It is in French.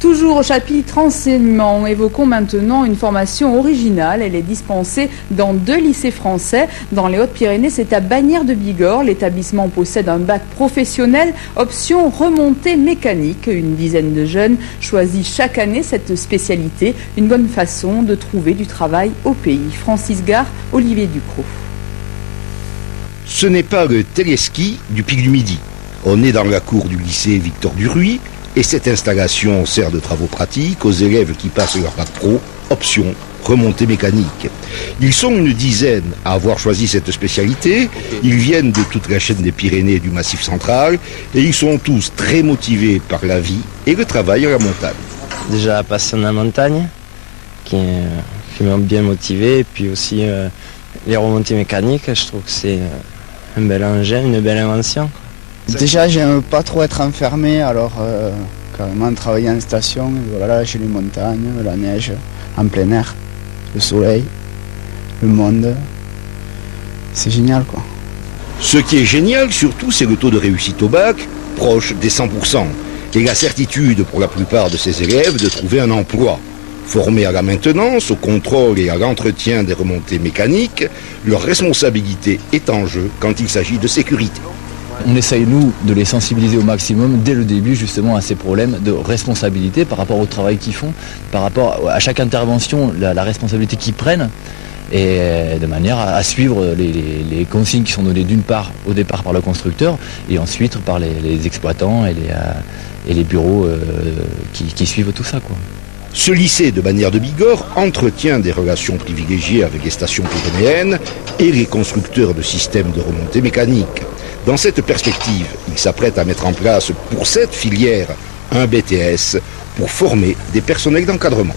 Toujours au chapitre enseignement, évoquons maintenant une formation originale. Elle est dispensée dans 2 lycées français. Dans les Hautes-Pyrénées, c'est à Bagnères de Bigorre. L'établissement possède un bac professionnel, option remontée mécanique. Une dizaine de jeunes choisissent chaque année cette spécialité. Une bonne façon de trouver du travail au pays. Francis Gare, Olivier Ducrot. Ce n'est pas le téléski du Pic du Midi. On est dans la cour du lycée Victor Duruy. Et cette installation sert de travaux pratiques aux élèves qui passent leur bac pro, option remontée mécanique. Ils sont une dizaine à avoir choisi cette spécialité. Ils viennent de toute la chaîne des Pyrénées et du Massif central et ils sont tous très motivés par la vie et le travail à la montagne. Déjà la passion de la montagne qui m'a bien motivé et puis aussi les remontées mécaniques, je trouve que c'est un bel engin, une belle invention. Déjà, j'aime pas trop être enfermé, alors carrément travailler en station, voilà, j'ai les montagnes, la neige, en plein air, le soleil, le monde, c'est génial quoi. Ce qui est génial surtout, c'est le taux de réussite au bac, proche des 100%, et la certitude pour la plupart de ces élèves de trouver un emploi. Formés à la maintenance, au contrôle et à l'entretien des remontées mécaniques, leur responsabilité est en jeu quand il s'agit de sécurité. On essaye, nous, de les sensibiliser au maximum dès le début, justement, à ces problèmes de responsabilité par rapport au travail qu'ils font, par rapport à chaque intervention, la responsabilité qu'ils prennent, et de manière à suivre les consignes qui sont données d'une part au départ par le constructeur, et ensuite par les exploitants et les bureaux qui suivent tout ça, quoi. Ce lycée de Bagnères de Bigorre entretient des relations privilégiées avec les stations pyrénéennes et les constructeurs de systèmes de remontée mécanique. Dans cette perspective, il s'apprête à mettre en place pour cette filière un BTS pour former des personnels d'encadrement.